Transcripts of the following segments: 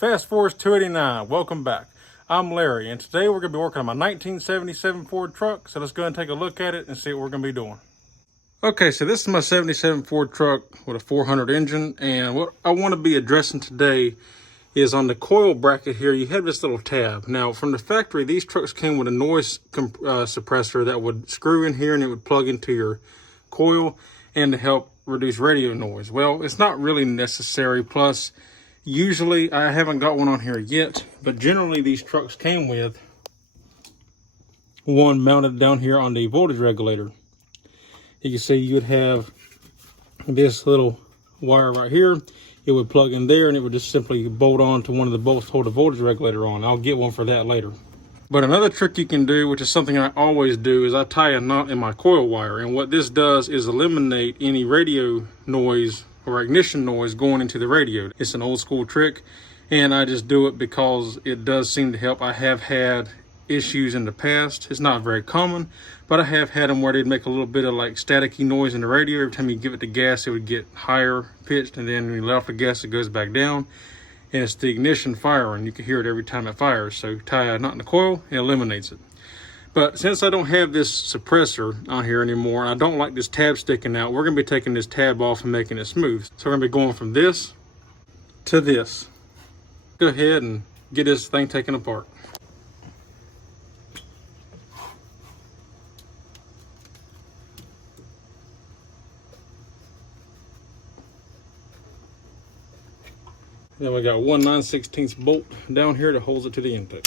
Fast Force 289, welcome back. I'm Larry, and today we're going to be working on my 1977 Ford truck, so let's go ahead and take a look at it and see what we're going to be doing. Okay, so this is my 77 Ford truck with a 400 engine, and what I want to be addressing today is on the coil bracket here, you have this little tab. Now, from the factory, these trucks came with a noise suppressor that would screw in here and it would plug into your coil and to help reduce radio noise. Well, it's not really necessary, plus usually, I haven't got one on here yet, but generally these trucks came with one mounted down here on the voltage regulator. You can see you would have this little wire right here. It would plug in there and it would just simply bolt on to one of the bolts to hold the voltage regulator on. I'll get one for that later. But another trick you can do, which is something I always do, is I tie a knot in my coil wire. And what this does is eliminate any radio noise or ignition noise going into the radio. It's an old school trick, and I just do it because it does seem to help. I have had issues in the past. It's not very common, but I have had them where they'd make a little bit of like staticky noise in the radio. Every time you give it the gas, it would get higher pitched, and then when you let off the gas, it goes back down. And it's the ignition firing. You can hear it every time it fires. So tie a knot in the coil, it eliminates it. But since I don't have this suppressor on here anymore, I don't like this tab sticking out, we're gonna be taking this tab off and making it smooth. So we're gonna be going from this to this. Go ahead and get this thing taken apart. Then we got 1 9/16 bolt down here that holds it to the intake.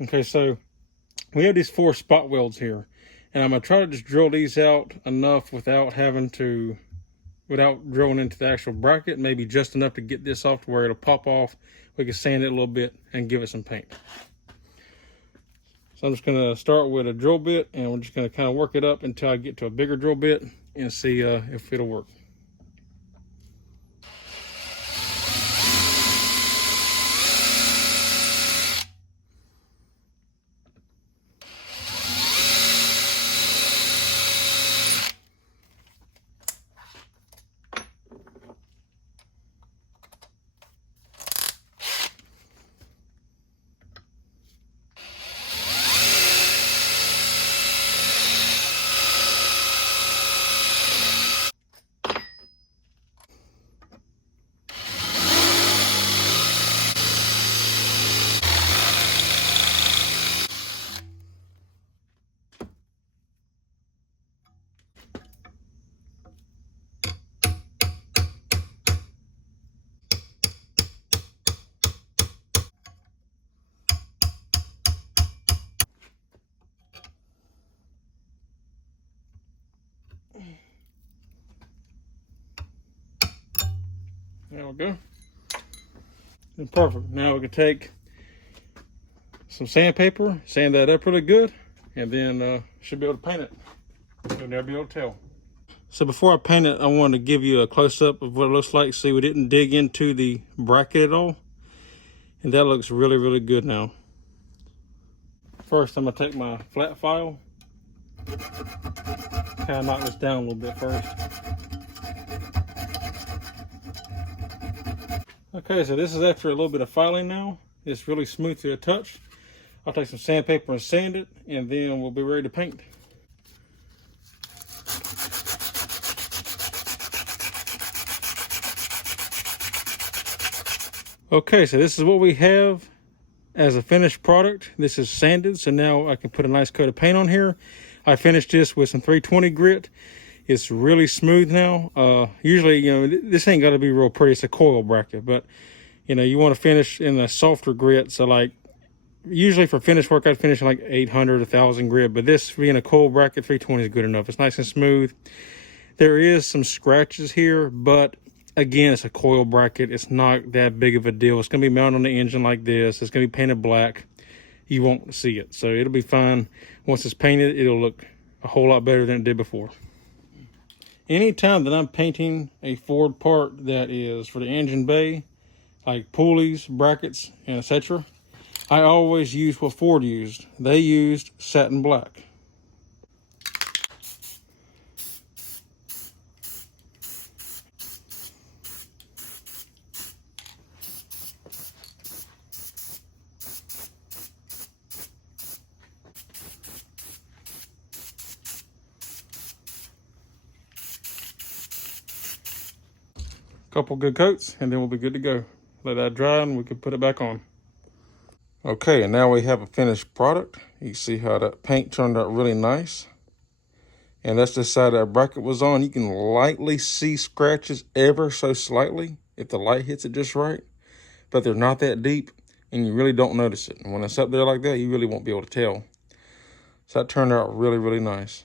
Okay, so we have these 4 spot welds here, and I'm gonna try to just drill these out enough without drilling into the actual bracket, maybe just enough to get this off to where it'll pop off. We can sand it a little bit and give it some paint. So I'm just gonna start with a drill bit, and we're just gonna kind of work it up until I get to a bigger drill bit and see if it'll work. There we go. And perfect. Now we can take some sandpaper, sand that up really good, and then should be able to paint it. You'll never be able to tell. So before I paint it, I want to give you a close-up of what it looks like. See, we didn't dig into the bracket at all, and that looks really, really good now. First, I'm gonna take my flat file, kind of knock this down a little bit first. Okay, so this is after a little bit of filing now. It's really smooth to the touch. I'll take some sandpaper and sand it, and then we'll be ready to paint. Okay, so this is what we have as a finished product. This is sanded, so now I can put a nice coat of paint on here. I finished this with some 320 grit. It's really smooth now. Usually, this ain't got to be real pretty. It's a coil bracket, but you want to finish in a softer grit. So like, usually for finish work, I'd finish in like 800, 1000 grit, but this being a coil bracket, 320 is good enough. It's nice and smooth. There is some scratches here, but again, it's a coil bracket. It's not that big of a deal. It's going to be mounted on the engine like this. It's going to be painted black. You won't see it. So it'll be fine. Once it's painted, it'll look a whole lot better than it did before. Anytime that I'm painting a Ford part that is for the engine bay, like pulleys, brackets, and etc., I always use what Ford used. They used satin black. Couple good coats and then we'll be good to go. Let that dry and we can put it back on. Okay, and now we have a finished product. You can see how that paint turned out really nice. And that's the side that bracket was on. You can lightly see scratches ever so slightly if the light hits it just right, but they're not that deep and you really don't notice it. And when it's up there like that, you really won't be able to tell. So that turned out really, really nice.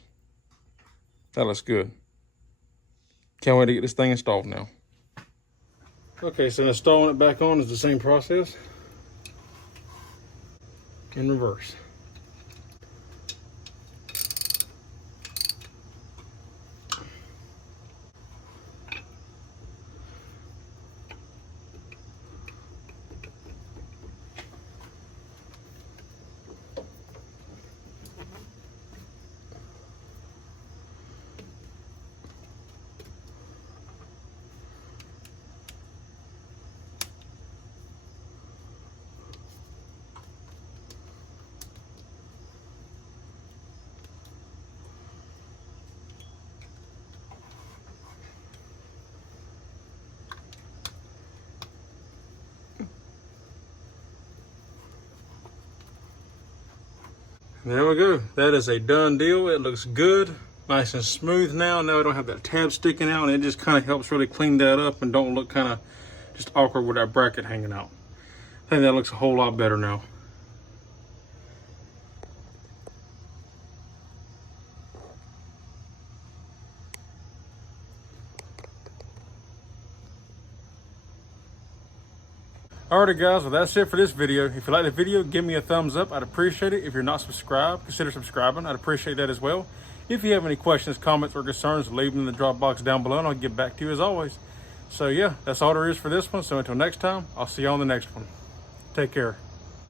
That looks good. Can't wait to get this thing installed now. Okay, so installing it back on is the same process in reverse. There we go. That is a done deal. It looks good, nice and smooth now. Now we don't have that tab sticking out, and it just kind of helps really clean that up and don't look kind of just awkward with that bracket hanging out. I think that looks a whole lot better now. Alrighty guys, well that's it for this video. If you like the video, give me a thumbs up. I'd appreciate it. If you're not subscribed, consider subscribing. I'd appreciate that as well. If you have any questions, comments, or concerns, leave them in the drop box down below and I'll get back to you as always. So yeah, that's all there is for this one. So until next time, I'll see you on the next one. Take care.